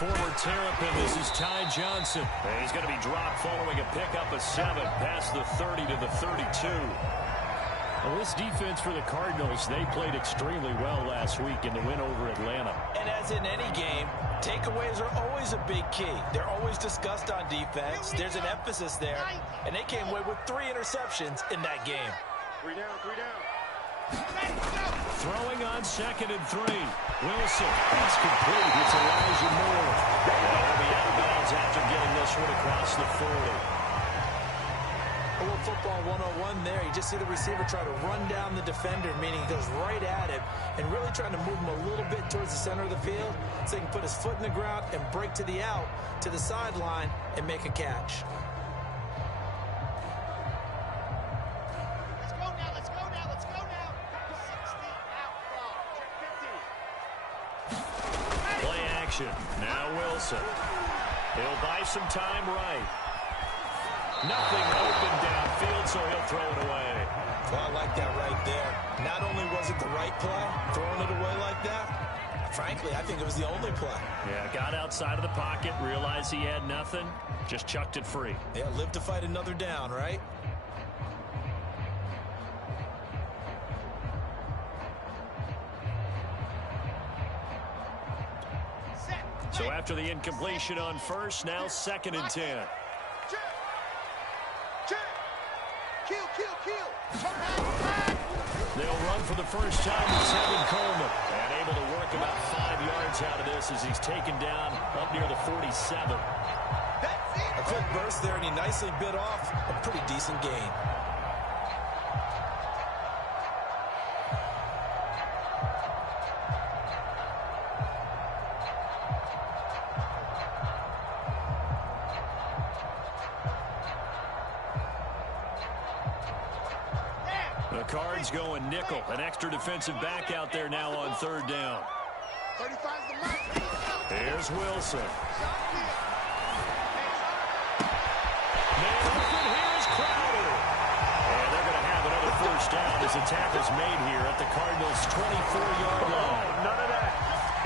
former Terrapin. This is Ty Johnson. And he's going to be dropped following a pickup of 7 past the 30 to the 32. Well, this defense for the Cardinals, they played extremely well last week in the win over Atlanta. And as in any game, takeaways are always a big key. They're always discussed on defense. There's an emphasis there, and they came away with 3 interceptions in that game. 3 down, 3 down. Throwing on 2nd and 3. Wilson, pass complete. It's Elijah Moore. He'll be out of bounds after getting this one across the 40. A little football 101 there. You just see the receiver try to run down the defender, meaning he goes right at him and really trying to move him a little bit towards the center of the field so he can put his foot in the ground and break to the out, to the sideline, and make a catch. Let's go now, let's go now, let's go now. 60 out ball. Check 50. Play action. Now Wilson. He'll buy some time right. Nothing open downfield, so he'll throw it away. Well, I like that right there. Not only was it the right play, throwing it away like that, frankly, I think it was the only play. Yeah, got outside of the pocket, realized he had nothing, just chucked it free. Yeah, live to fight another down, right? So after the incompletion on first, now 2nd and 10. They'll run for the first time with Tevin Coleman. And able to work about 5 yards out of this as he's taken down up near the 47. A quick burst there, and he nicely bit off a pretty decent gain. The Cards going nickel. An extra defensive back out there now on 3rd down. 35's the mark. Here's Wilson. Man open, here's Crowder. And they're going to have another first down as the tackle's made here at the Cardinals' 24-yard line. None of that.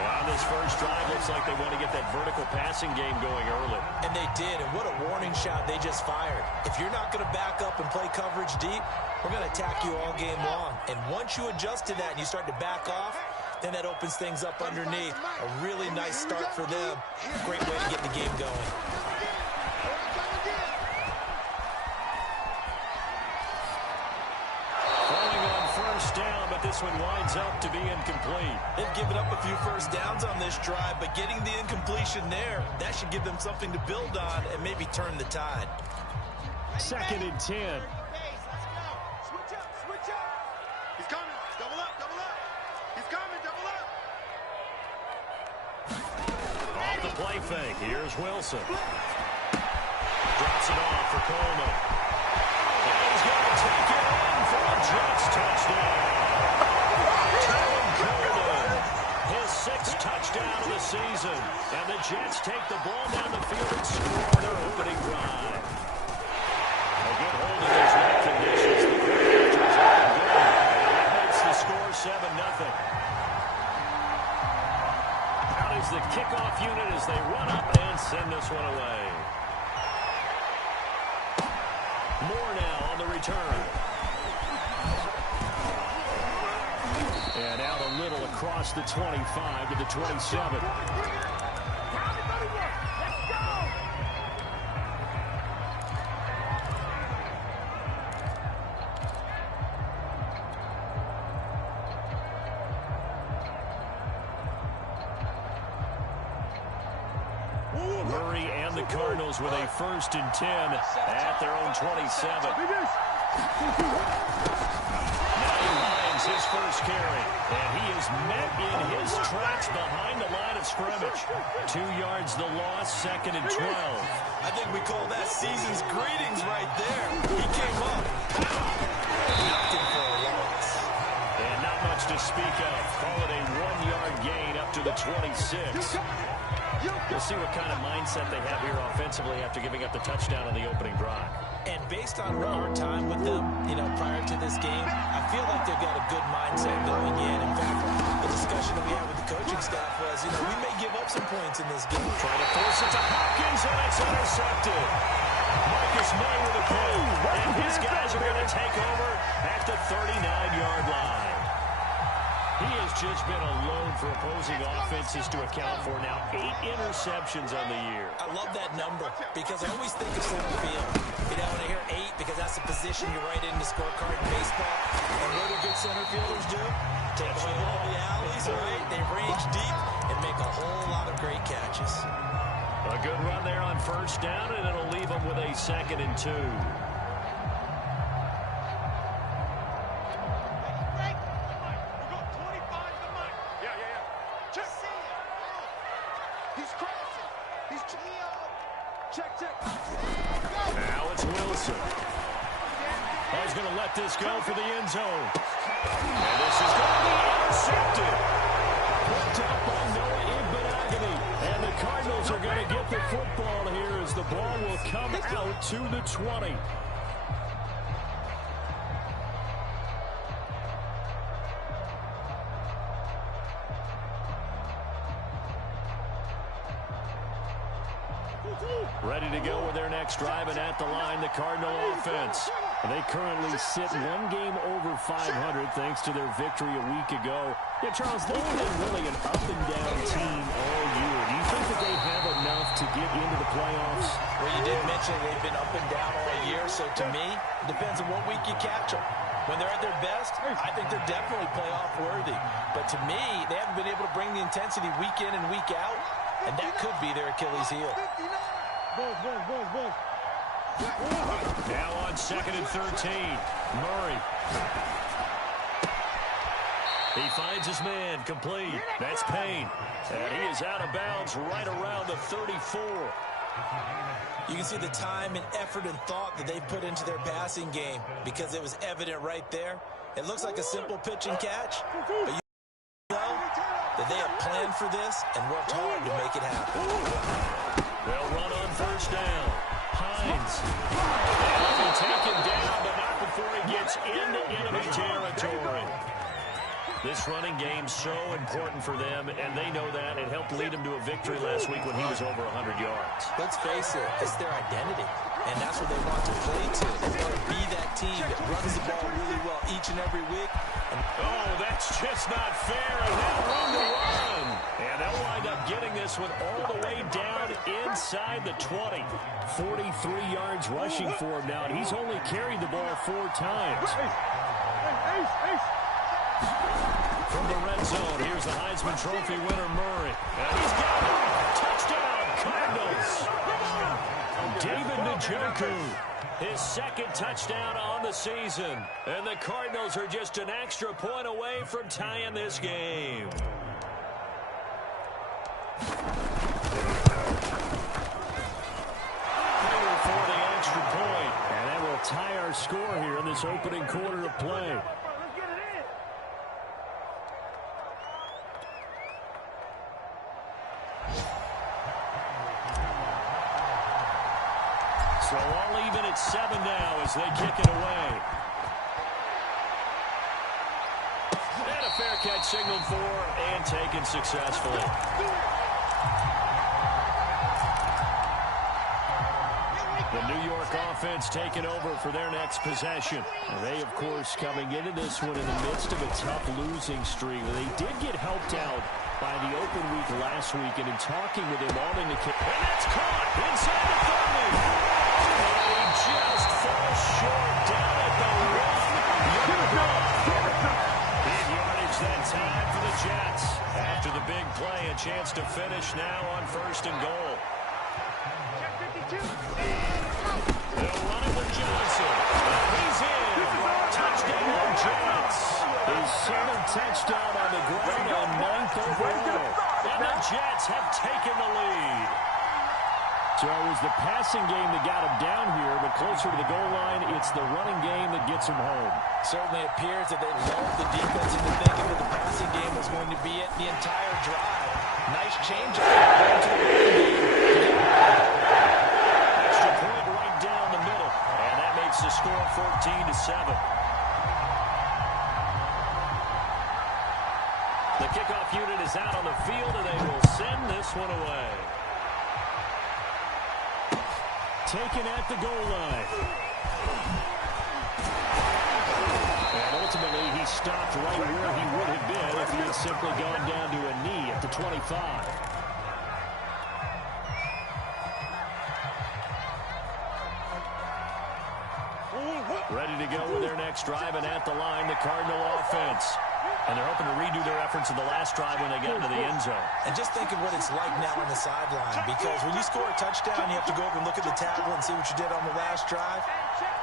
On this first drive, looks like they want to get that vertical passing game going early. And they did, and what a warning shot they just fired. If you're not going to back up and play coverage deep, we're going to attack you all game long. And once you adjust to that and you start to back off, then that opens things up underneath. A really nice start for them. Great way to get the game going. Falling on first down, but this one winds up to be incomplete. They've given up a few first downs on this drive, but getting the incompletion there, that should give them something to build on and maybe turn the tide. 2nd and 10. Switch up, switch up. He's coming. Double up, double up. He's coming, double up. Off the play fake. Here's Wilson. Drops it off for Coleman. And he's going to take it in for a Jets touchdown. Tevin Coleman, his 6th touchdown of the season. And the Jets take the ball down the field and score their opening drive. A good hold in those wet conditions. The Cardinals are good. That makes the score 7-0. Out is the kickoff unit as they run up and send this one away. Moore now on the return. And out a little across the 25 to the 27. Murray and the Cardinals with a 1st and 10 at their own 27. Now he finds his first carry, and he is met in his tracks behind the line of scrimmage. 2 yards the loss, 2nd and 12. I think we call that season's greetings right there. He came up, knocked him for a loss. And not much to speak of. Call it a 1-yard gain up to the the 26. We'll see what kind of mindset they have here offensively after giving up the touchdown on the opening drive. And based on our time with them, prior to this game, I feel like they've got a good mindset going in. In fact, the discussion that we had with the coaching staff was, we may give up some points in this game. Trying to force it to Hopkins, and it's intercepted. Marcus May with a play, and his guys are going to take over at the 39-yard line. He has just been alone for opposing offenses to account for now 8 interceptions on the year. I love that number because I always think of center field. When I hear 8, because that's the position you write in the scorecard in baseball. And what do good center fielders do? Take away all the alleys, right? They range deep and make a whole lot of great catches. A good run there on first down, and it'll leave them with a 2nd and 2. Now it's Wilson. He's going to let this go for the end zone. And this is going to be intercepted. Picked up by Noah Igbenogany. And the Cardinals are going to get the football here as the ball will come out to the 20. Ready to go with their next drive, and at the line, the Cardinal offense. They currently sit 1 game over 500 thanks to their victory a week ago. Yeah, Charles, they've been really an up-and-down team all year. Do you think that they have enough to get into the playoffs? Well, you did mention they've been up and down all year, so to me, it depends on what week you catch them. When they're at their best, I think they're definitely playoff worthy. But to me, they haven't been able to bring the intensity week in and week out, and that could be their Achilles heel. Now on 2nd and 13, Murray. He finds his man, complete. That's Payne. And he is out of bounds right around the 34. You can see the time and effort and thought that they've put into their passing game because it was evident right there. It looks like a simple pitch and catch, but you know that they have planned for this and worked hard to make it happen. They'll run on first down. Hines. He'll be taken down, but not before he gets into enemy territory. This running game's so important for them, and they know that. It helped lead them to a victory last week when he was over 100 yards. Let's face it, it's their identity, and that's what they want to play to. They want to be that team that runs the ball really well each and every week. Oh, that's just not fair. And that room to run. And they'll wind up getting this one all the way down inside the 20. 43 yards rushing for him now, and he's only carried the ball 4 times. From the red zone, here's the Heisman Trophy winner, Murray. And he's got it. Touchdown, Cardinals. David Njoku, his 2nd touchdown on the season. And the Cardinals are just an extra point away from tying this game. Prater for the extra point. And that will tie our score here in this opening quarter of play. So all even at 7 now as they kick it away. And a fair catch signaled for and taken successfully. The New York offense taking over for their next possession. And they, of course, coming into this one in the midst of a tough losing streak. They did get helped out by the open week last week, and in talking with him on in the kick. And that's caught inside the 30. He just falls short down at the 1-yard line. Big yardage that time for the Jets. After the big play, a chance to finish now on 1st and goal. They'll run it with Johnson. He's in. Touchdown, Jets. His 7th touchdown on the ground on 9th overall. And the Jets have taken the lead. So it was the passing game that got him down here, but closer to the goal line, it's the running game that gets him home. Certainly appears that they loved the defense into thinking that the passing game was going to be it the entire drive. Nice change up going to the running game. Extra point right down the middle. And that makes the score 14-7. The kickoff unit is out on the field, and they will send this one away. Taken at the goal line. And ultimately, he stopped right where he would have been if he had simply gone down to a knee at the 25. Ready to go with their next drive, and at the line, the Cardinal offense. And they're hoping to redo their efforts in the last drive when they got into the end zone. And just think of what it's like now on the sideline, because when you score a touchdown, you have to go over and look at the tablet and see what you did on the last drive.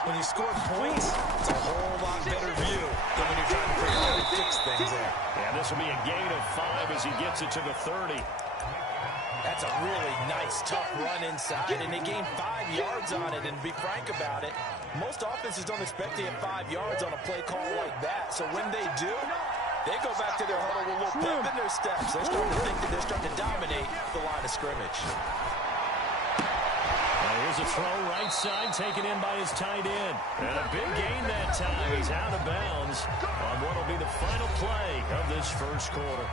When you score points, it's a whole lot better view than when you're trying to really fix things there. Yeah, this will be a gain of 5 as he gets it to the 30. That's a really nice, tough run inside, and they gained 5 yards on it. And to be frank about it, most offenses don't expect to get 5 yards on a play call like that. So when they do, they go back to their huddle with a little pep in their steps. They're starting to think that they're starting to dominate the line of scrimmage. Here's a throw right side taken in by his tight end. And a big gain that time. He's out of bounds on what will be the final play of this first quarter.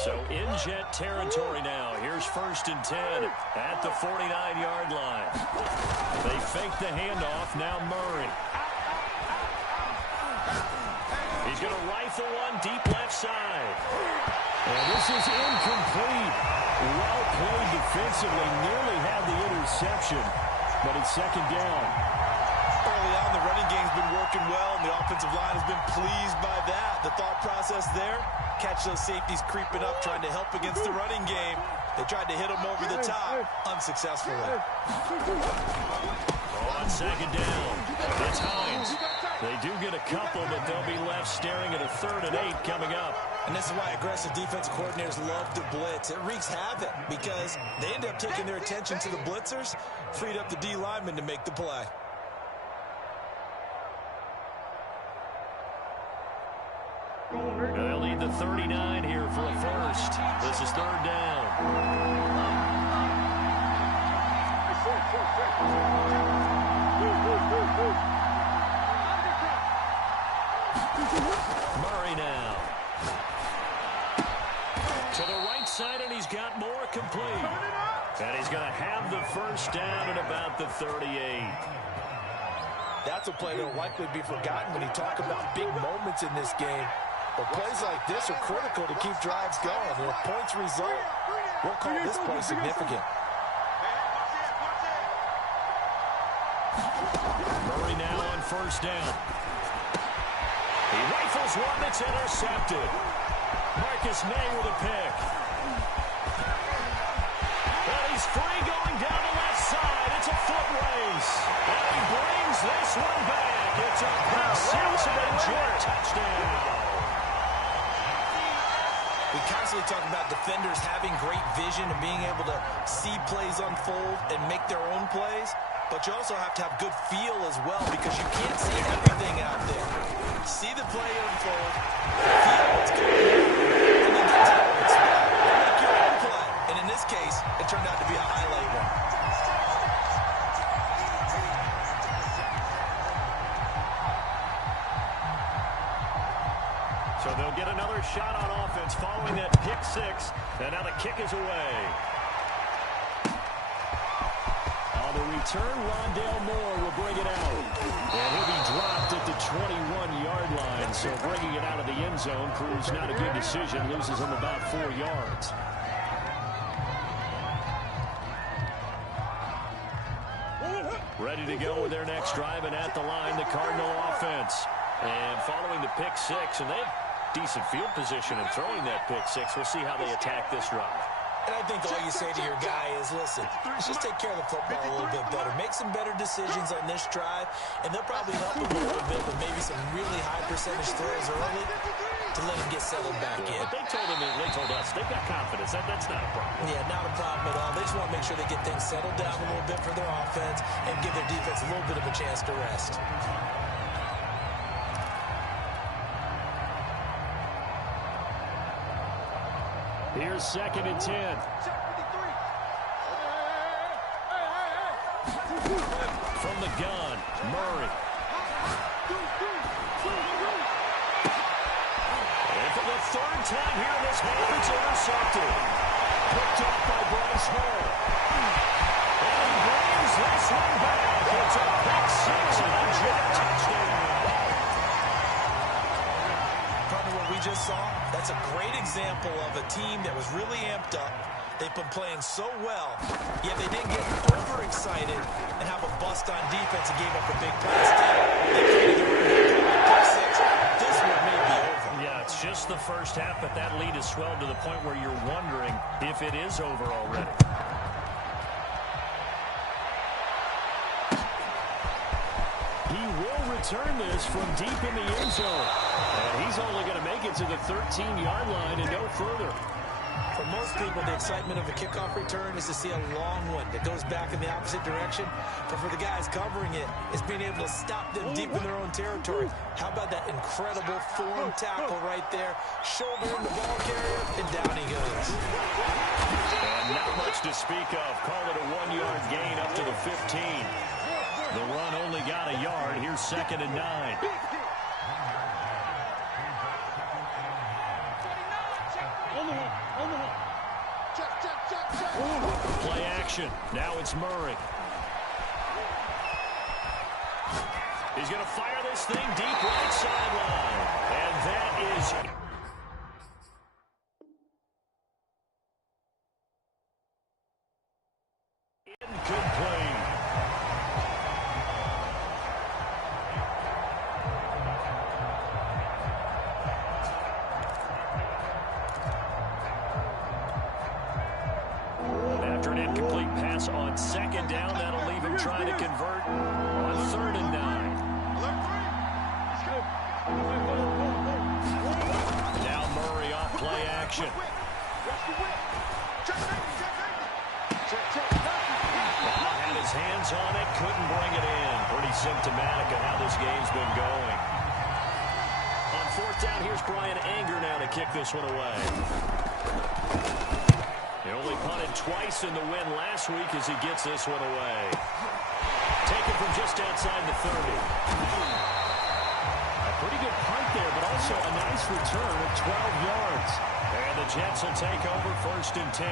So in Jet territory now. Here's 1st and 10 at the 49-yard line. They fake the handoff. Now Murray. He's going to rifle one deep left side. And this is incomplete. Well played defensively. Nearly had the interception, but it's 2nd down. Early on, the running game's been working well, and the offensive line has been pleased by that. The thought process there, catch those safeties creeping up, trying to help against the running game. They tried to hit them over the top, unsuccessfully. On 2nd down, it's Hines. They do get a couple, but they'll be left staring at a 3rd and 8 coming up. And this is why aggressive defensive coordinators love to blitz. It wreaks havoc because they end up taking their attention to the blitzers, freed up the D lineman to make the play. They'll need the 39 here for a first. This is 3rd down. Murray now. To the right side, and he's got more complete. And he's going to have the first down at about the 38. That's a play that will likely be forgotten when you talk about big moments in this game. But plays like this are critical to keep drives going. And if points result, we'll call this play significant. Murray now on 1st down. He rifles one that's intercepted. Marcus May with a pick. And he's free going down the left side. It's a foot race. And he brings this one back. It's a pick 6 and a Jet touchdown. We constantly talk about defenders having great vision and being able to see plays unfold and make their own plays. But you also have to have good feel as well, because you can't see everything out there. See the play unfold, feel what's going on, and then get to the right spot. Make your own play. And in this case, it turned out to be a highlight one. So they'll get another shot on offense following that pick 6. And now the kick is away. On the return, Rondale Moore will bring it out. And he'll be dropped at the 21-yard line. So bringing it out of the end zone proves not a good decision. Loses him about 4 yards. Ready to go with their next drive, and at the line, the Cardinal offense. And following the pick 6, and they have decent field position in throwing that pick 6. We'll see how they attack this drive. And I think all you say to your guy is, listen, just take care of the football a little bit better. Make some better decisions on this drive, and they'll probably help him a little bit with maybe some really high percentage throws early to let him get settled back in. But they told him, they told us, they've got confidence. That's not a problem. Yeah, not a problem at all. They just want to make sure they get things settled down a little bit for their offense and give their defense a little bit of a chance to rest. Here's 2nd and 10. From the gun, Murray. And for the 3rd time here in this half, it's intercepted. Picked up by Bryce Hall. And he brings this one back. It's a pick 6 and a Jet touchdown. Partner, what we just saw, that's a great example of a team that was really amped up. They've been playing so well, yet they didn't get overexcited and have a bust on defense and gave up a big pass. They created their own pick 6. This one may be over. Yeah, it's just the first half, but that lead has swelled to the point where you're wondering if it is over already. He will return this from deep in the end zone. And he's only going to make it to the 13-yard line and no further. For most people, the excitement of a kickoff return is to see a long one that goes back in the opposite direction. But for the guys covering it, it's being able to stop them deep in their own territory. How about that incredible form tackle right there? Shoulder in the ball carrier, and down he goes. And not much to speak of. Call it a 1-yard gain up to the 15. The run only got a yard. Here's 2nd and 9. Play action. Now it's Murray. He's going to fire this thing deep right sideline. And that is incomplete. After an incomplete pass on 2nd down, that'll leave him trying to convert on 3rd and 9. Now Murray off play action. Had his hands on it, couldn't bring it in. Pretty symptomatic of how this game's been going. On 4th down, here's Brian Anger now to kick this one away. He only punted twice in the win last week as he gets this one away. Taken from just outside the 30. A pretty good punt there, but also a nice return of 12 yards. And the Jets will take over 1st and 10.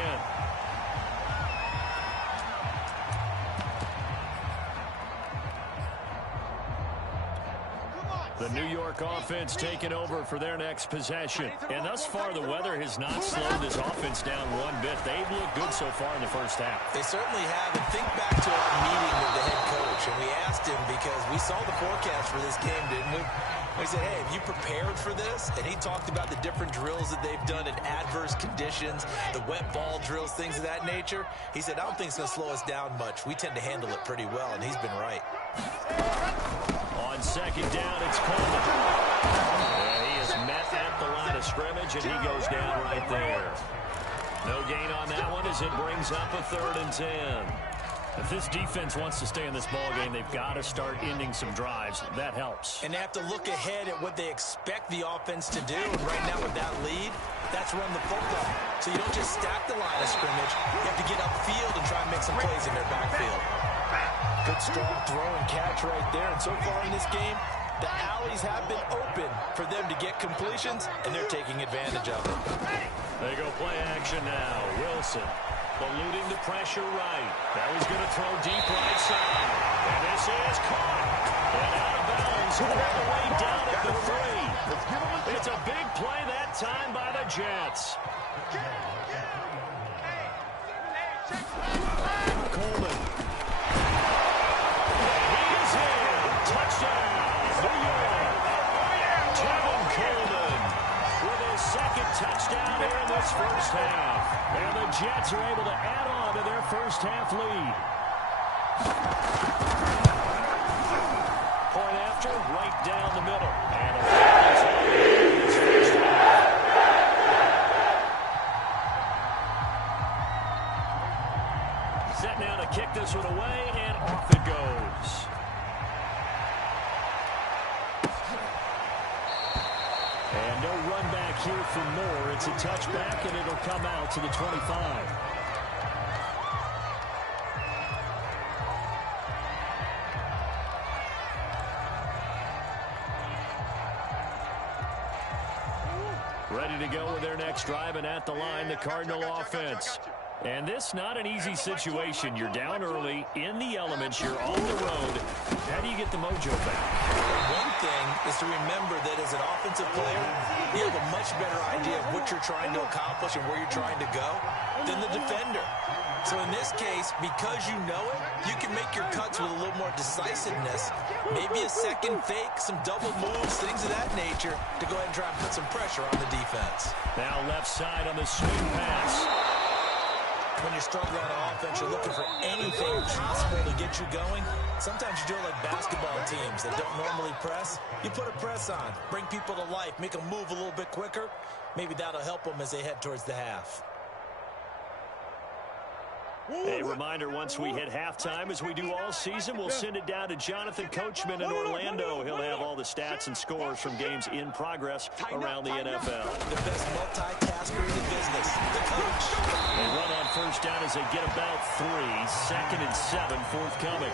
The New York offense taking over for their next possession. And thus far, the weather has not slowed this offense down one bit. They've looked good so far in the first half. They certainly have. And think back to our meeting with the head coach. And we asked him because we saw the forecast for this game, didn't we? We said, hey, have you prepared for this? And he talked about the different drills that they've done in adverse conditions, the wet ball drills, things of that nature. He said, I don't think it's going to slow us down much. We tend to handle it pretty well, and he's been right. On 2nd down, it's Coleman. And he is met at the line of scrimmage, and he goes down right there. No gain on that one as it brings up a 3rd and 10. If this defense wants to stay in this ball game, they've got to start ending some drives. That helps. And they have to look ahead at what they expect the offense to do. And right now with that lead, that's run the football. So you don't just stack the line of scrimmage. You have to get upfield and try and make some plays in their backfield. Good strong throw and catch right there. And so far in this game, the alleys have been open for them to get completions, and they're taking advantage of it. They go play action now. Wilson eluding the pressure right. Now he's going to throw deep right side. And this is caught. And out of bounds all the way down at the 3. It's a big play that time by the Jets. Coleman. He is in. Touchdown. New York. Kevin Coleman with his 2nd touchdown here in this first half. And the Jets are able to add on to their first half lead. Point after, right down the middle. And a flag is on in this first half. Set now to kick this one away, and off it goes. And no run back back here for more. It's a touchback, and it'll come out to the 25. Ready to go with their next drive, and at the line, the Cardinal offense. And this not an easy situation. You're down early, in the elements, you're on the road. How do you get the mojo back? One thing is to remember that as an offensive player, you have a much better idea of what you're trying to accomplish and where you're trying to go than the defender. So in this case, because you know it, you can make your cuts with a little more decisiveness. Maybe a second fake, some double moves, things of that nature to go ahead and try and put some pressure on the defense. Now left side on the swing pass. When you're struggling on offense, you're looking for anything possible to get you going. Sometimes you do it like basketball teams that don't normally press. You put a press on, bring people to life, make them move a little bit quicker. Maybe that'll help them as they head towards the half. A reminder, once we hit halftime, as we do all season, we'll send it down to Jonathan Coachman in Orlando. He'll have all the stats and scores from games in progress around the NFL. The best multitasker in the business, the coach. They run on first down as they get about 3. 2nd and 7 forthcoming.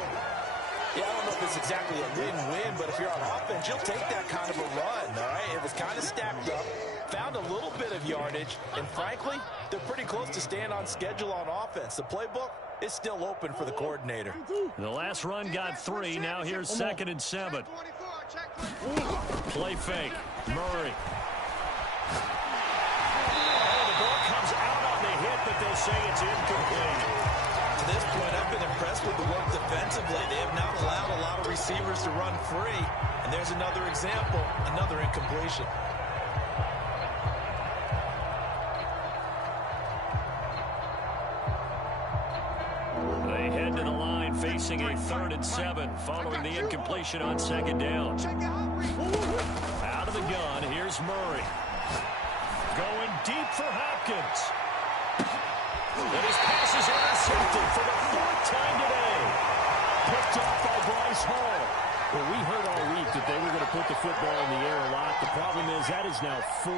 Yeah, I don't know if it's exactly a win-win, but if you're on offense, you'll take that kind of a run, all right? It was kind of stacked up, found a little bit of yardage, and frankly, they're pretty close to staying on schedule on offense. The playbook is still open for the coordinator. The last run got 3. Now here's 2nd and 7. Play fake. Murray. Oh, the ball comes out on the hit, but they say it's incomplete. To this point, I've been impressed with the work defensively. They have not allowed a lot of receivers to run free. And there's another example, another incompletion. They head to the line facing a 3rd and 7 following the incompletion on 2nd down. Out of the gun, here's Murray. Going deep for Hopkins. And his pass is intercepted for the 4th time today. Picked off by Bryce Hall. Well, we heard all week that they were going to put the football in the air a lot. The problem is that is now 4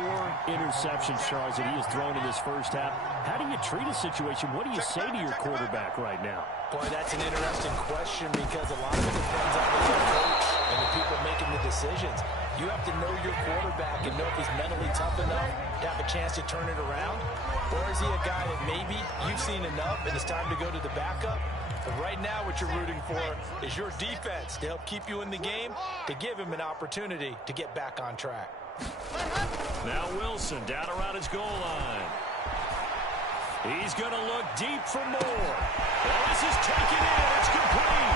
interceptions, Charles, that he has thrown in this first half. How do you treat a situation? What do you say to your quarterback right now? Boy, that's an interesting question because a lot of it depends on the head coach and the people making the decisions. You have to know your quarterback and know if he's mentally tough enough to have a chance to turn it around. Or is he a guy that maybe you've seen enough and it's time to go to the backup? But right now what you're rooting for is your defense to help keep you in the game, to give him an opportunity to get back on track. Now Wilson down around his goal line. He's going to look deep for more. Well, this is taken in. It's complete.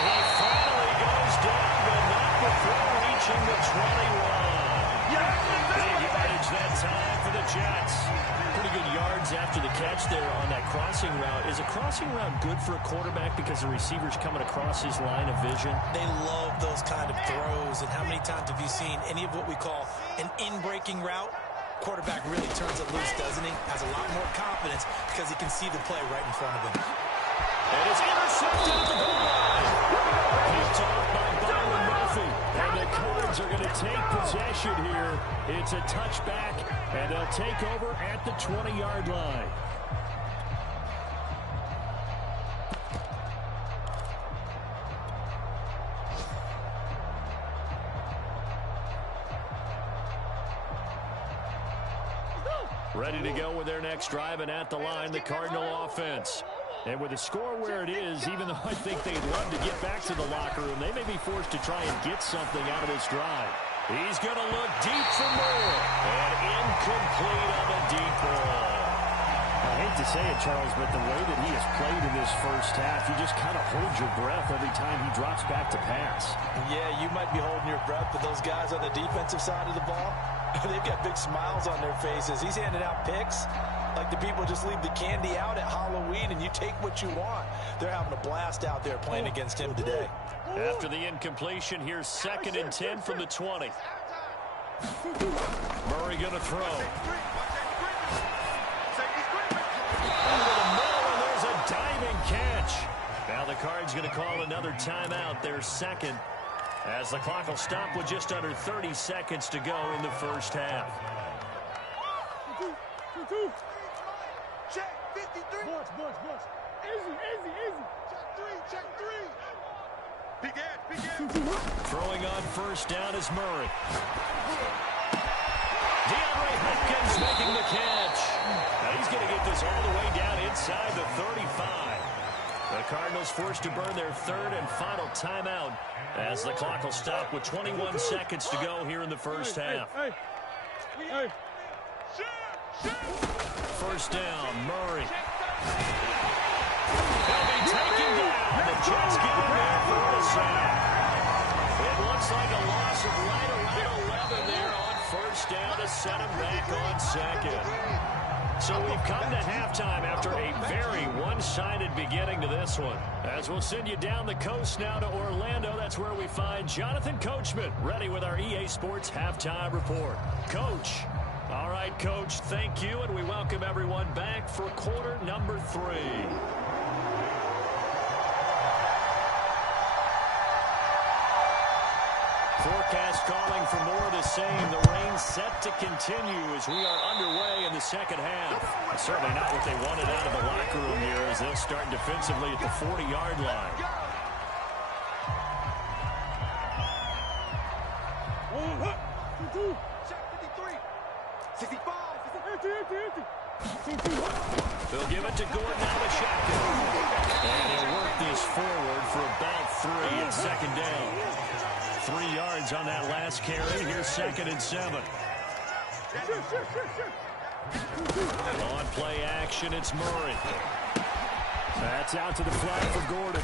And he finally goes down, but not before reaching the 21. Big yardage that time for the Jets. Pretty good yards after the catch there on that crossing route. Is a crossing route good for a quarterback because the receiver's coming across his line of vision? They love those kind of throws. And how many times have you seen any of what we call an in-breaking route? Quarterback really turns it loose, doesn't he? Has a lot more confidence because he can see the play right in front of him. And it's intercepted at the goal line. Picked off by Byron Murphy. And the Cards are going to take possession here. It's a touchback, and they'll take over at the 20-yard line. Ready to go with their next drive, and at the line, the Cardinal offense. And with the score where it is, even though I think they'd love to get back to the locker room, they may be forced to try and get something out of this drive. He's going to look deep for more. And incomplete on the deep ball. I hate to say it, Charles, but the way that he has played in this first half, you just kind of hold your breath every time he drops back to pass. Yeah, you might be holding your breath, but those guys on the defensive side of the ball, they've got big smiles on their faces. He's handing out picks like the people just leave the candy out at Halloween and you take what you want. They're having a blast out there playing against him today. After the incompletion, here's 2nd and 10 from the 20. Murray going to throw. Over the middle, and there's a diving catch. Now the Cards going to call another timeout. Their second. As the clock will stop with just under 30 seconds to go in the first half. Check 53. Boss. Easy. Check three. Big head. Throwing on first down is Murray. DeAndre Hopkins making the catch. Now he's going to get this all the way down inside the 35. The Cardinals forced to burn their third and final timeout as the clock will stop with 21 seconds to go here in the first half. Hey. First down, Murray. They'll be taken down. The Jets get in there for a sack. It looks like a loss of right around 11 there on first down to set him back on second. So we've come to halftime after a very one-sided beginning to this one. As we'll send you down the coast now to Orlando, that's where we find Jonathan Coachman ready with our EA Sports Halftime Report. Coach. All right, Coach, thank you, and we welcome everyone back for quarter number 3. Forecast calling for more of the same. The rain set to continue as we are underway in the second half. Certainly not what they wanted out of the locker room here as they'll start defensively at the 40-yard line. Check 53. 65. They'll give it to Gordon out of the shotgun. And he'll work this forward for about 3 at second down. 3 yards on that last carry. Here's 2nd and 7. On play action, it's Murray. That's out to the flat for Gordon.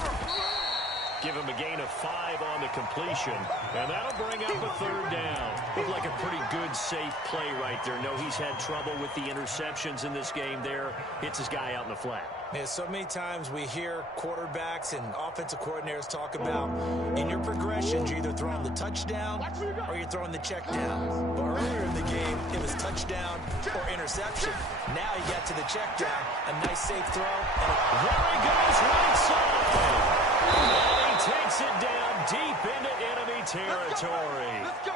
Give him a gain of 5 on the completion. And that'll bring up a 3rd down. Looked like a pretty good, safe play right there. No, he's had trouble with the interceptions in this game there. Hits his guy out in the flat. Yeah, so many times we hear quarterbacks and offensive coordinators talk about in your progressions, you're either throwing the touchdown or you're throwing the check down. But earlier in the game, it was touchdown or interception. Now you got to the check down, a nice safe throw. And there he goes, right side. And he takes it down deep into enemy territory. Let's go.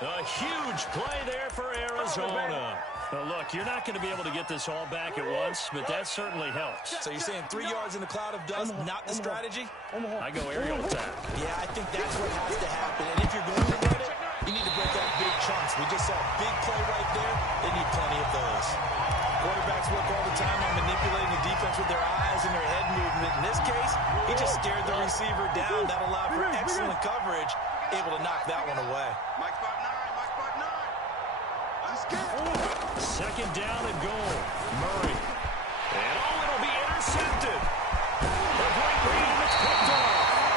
A huge play there for Arizona. Well, look, you're not going to be able to get this all back at once, but that certainly helps. So you're saying 3 yards in the cloud of dust, not the strategy? I go aerial attack. Yeah, I think that's what has to happen. And if you're going to run it, you need to break up big chunks. We just saw a big play right there. They need plenty of those. Quarterbacks work all the time on manipulating the defense with their eyes and their head movement. In this case, he just stared the receiver down. That allowed for excellent coverage, able to knock that one away. Mike spot 9. Let's go. 2nd down and goal. Murray. And it'll be intercepted. The great read, and it's picked up.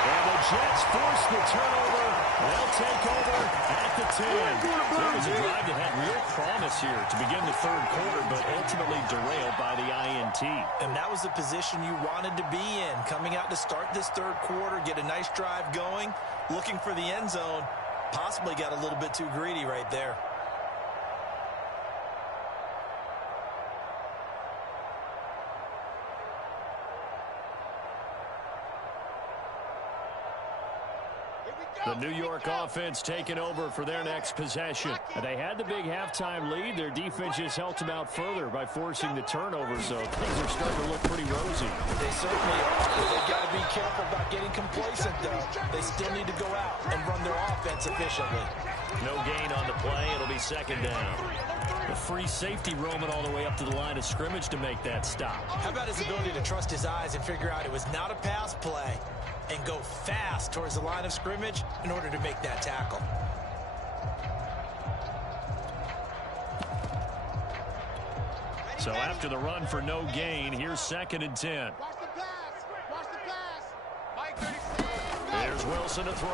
And the Jets force the turnover. They'll take over at the 10. There was a drive that had real promise here to begin the 3rd quarter, but ultimately derailed by the INT. And that was the position you wanted to be in. Coming out to start this 3rd quarter, get a nice drive going, looking for the end zone. Possibly got a little bit too greedy right there. The New York offense taking over for their next possession. They had the big halftime lead. Their defense just helped them out further by forcing the turnover, so things are starting to look pretty rosy. They certainly are. They've got to be careful about getting complacent, though. They still need to go out and run their offense efficiently. No gain on the play. It'll be 2nd down. The free safety roaming all the way up to the line of scrimmage to make that stop. How about his ability to trust his eyes and figure out it was not a pass play and go fast towards the line of scrimmage in order to make that tackle. So after the run for no gain, here's 2nd and 10. Watch the pass. Watch the pass. Mike 36. There's Wilson to throw.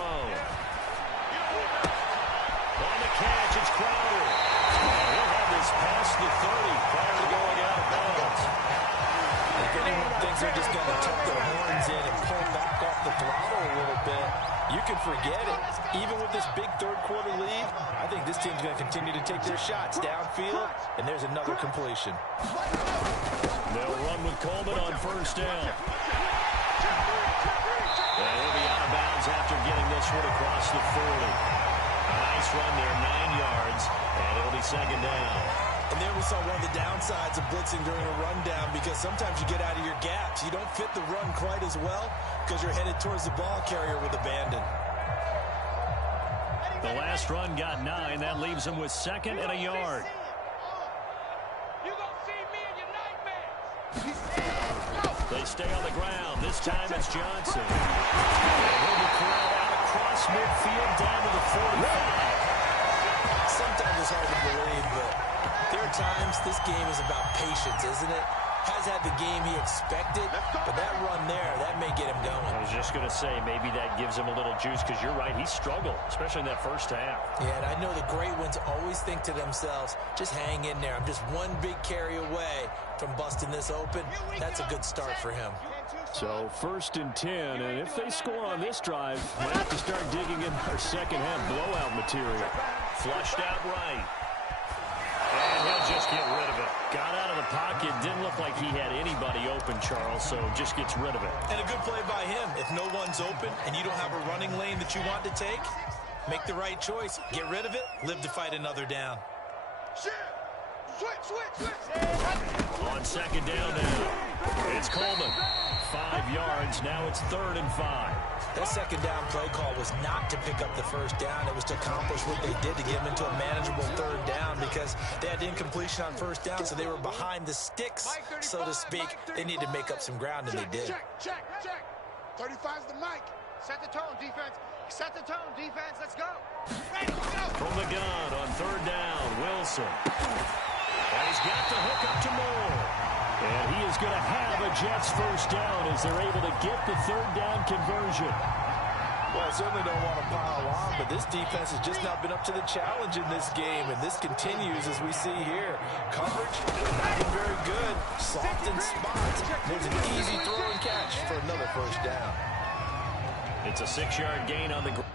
On the catch, it's Crowder. And he'll have this past the 30 prior to going out of bounds. If anyone thinks they're just going to tuck their horns in and pull back off the throttle a little bit, you can forget it. Even with this big 3rd quarter lead, I think this team's going to continue to take their shots downfield, and there's another completion. They'll run with Coleman on first down. And he'll be out of bounds after getting this this one across the 40. A nice run there, 9 yards, and it'll be second down. And there we saw one of the downsides of blitzing during a rundown, because sometimes you get out of your gaps. You don't fit the run quite as well because you're headed towards the ball carrier with abandon. The last run got 9. That leaves him with second and a yard. They stay on the ground. This time it's Johnson. And he'll be corralled out across midfield down to the 45. Sometimes it's hard to believe, but there are times this game is about patience, isn't it? Has had the game he expected, but that run there, that may get him going. I was just going to say, maybe that gives him a little juice, because you're right, he struggled, especially in that first half. Yeah, and I know the great ones always think to themselves, just hang in there. I'm just one big carry away from busting this open. That's a good start for him. So 1st and 10, and if they score on this drive, we'll have to start digging in our second half blowout material. Flushed out right. And he'll just get rid of it. Got out of the pocket, didn't look like he had anybody open, Charles, so just gets rid of it. And a good play by him. If no one's open and you don't have a running lane that you want to take, make the right choice. Get rid of it, live to fight another down. Switch. On second down now, it's Coleman. 5 yards, now it's 3rd and 5. That second down play call was not to pick up the first down. It was to accomplish what they did to get them into a manageable 3rd down, because they had incompletion on first down, so they were behind the sticks, so to speak. They needed to make up some ground, and they did. Check. 35's the mic. Set the tone, defense. Set the tone, defense. Let's go. Ready, go. From the gun on 3rd down, Wilson. And he's got the hook up to Moore. And he is going to have a Jets first down as they're able to get the 3rd down conversion. Well, I certainly don't want to pile on, but this defense has just not been up to the challenge in this game, and this continues as we see here. Coverage, not been very good. Soft in spots. There's an easy throw and catch for another first down. It's a 6-yard gain on the ground.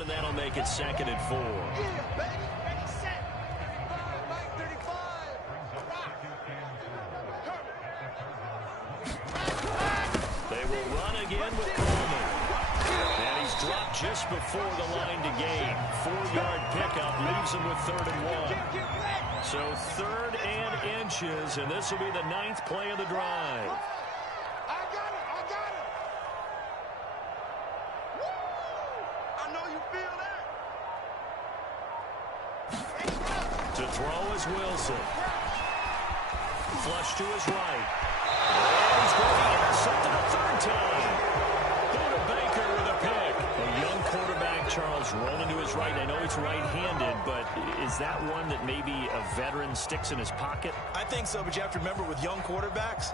And that'll make it 2nd and 4. Yeah, baby. Ready, set. 35, Mike, 35. They will run again with Coleman. And he's dropped just before the line to gain. 4-yard pickup leaves him with 3rd and 1. So 3rd and inches, and this will be the 9th play of the drive. I got it. Woo! I know you feel that. To throw is Wilson. Flush to his right. And he's going to intercept it a 3rd time. Buda Baker with a pick. A young quarterback, Charles, rolling to his right. I know he's right-handed, but is that one that maybe a veteran sticks in his pocket? I think so, but you have to remember, with young quarterbacks,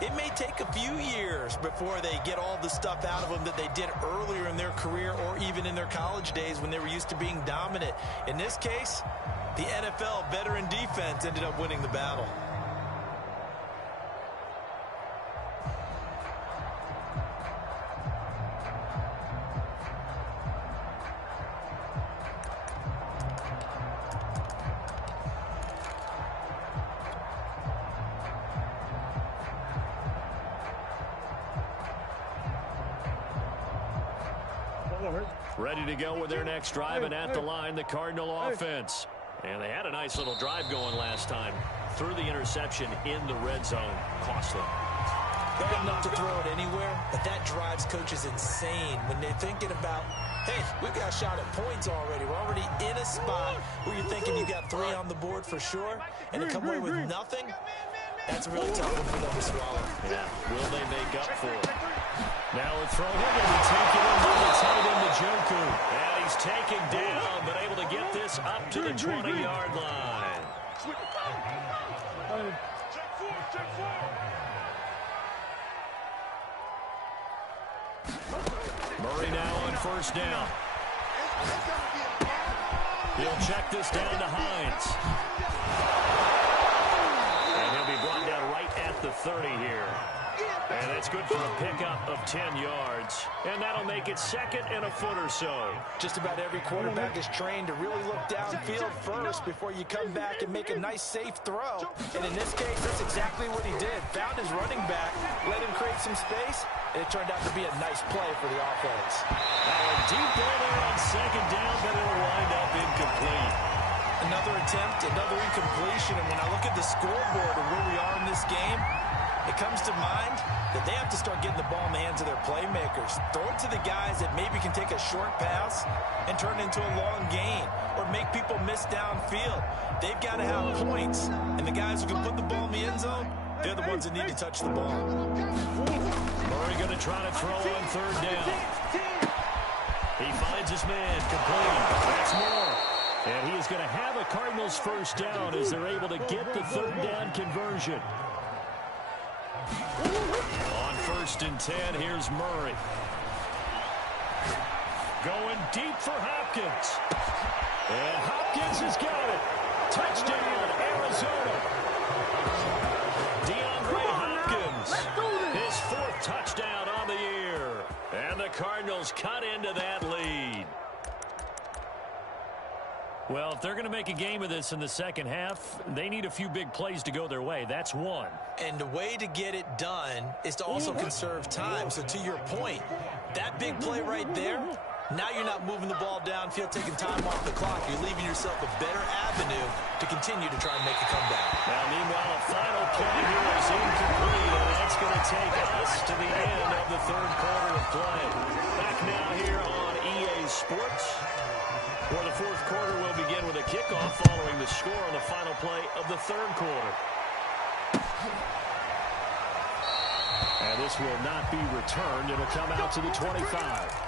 it may take a few years before they get all the stuff out of them that they did earlier in their career or even in their college days when they were used to being dominant. In this case, the NFL veteran defense ended up winning the battle. Ready to go with their next drive, and at the line, the Cardinal offense. And they had a nice little drive going last time. Threw the interception in the red zone. Cost them. Bad enough to throw it anywhere, but that drives coaches insane when they're thinking about, hey, we've got a shot at points already. We're already in a spot where you're thinking you got 3 on the board for sure, and to come away with nothing, that's a really tough one for them to swallow. Yeah, will they make up for it? Now a throw here going to be taken in by the tight end, Njoku. And he's taken down, but able to get this up to the 20-yard line. Murray now on first down. He'll check this down to Hines. And he'll be brought down right at the 30 here. And that's good for a pickup of 10 yards. And that'll make it 2nd and a foot or so. Just about every quarterback is trained to really look downfield first before you come back and make a nice, safe throw. And in this case, that's exactly what he did. Found his running back, let him create some space, and it turned out to be a nice play for the offense. A deep ball there on 2nd down, but it'll wind up incomplete. Another attempt, another incompletion, and when I look at the scoreboard and where we are in this game, it comes to mind that they have to start getting the ball in the hands of their playmakers. Throw it to the guys that maybe can take a short pass and turn it into a long gain or make people miss downfield. They've got to have points, and the guys who can put the ball in the end zone, they're the ones that need to touch the ball. Murray going to try to throw on 3rd down. He finds his man, complete. That's more. And he is going to have a Cardinals first down as they're able to get the 3rd down conversion. On 1st and 10, here's Murray. Going deep for Hopkins. And Hopkins has got it. Touchdown, Arizona. DeAndre Hopkins. His 4th touchdown on the year. And the Cardinals cut into that lead. Well, if they're going to make a game of this in the second half, they need a few big plays to go their way. That's one. And the way to get it done is to also conserve time. So to your point, that big play right there, now you're not moving the ball downfield, taking time off the clock. You're leaving yourself a better avenue to continue to try and make a comeback. Now, meanwhile, a final play here is incomplete, and that's going to take us to the end of the 3rd quarter of play. Back now here on EA Sports, where the 4th quarter will begin with a kickoff following the score on the final play of the 3rd quarter. And this will not be returned. It'll come out to the 25.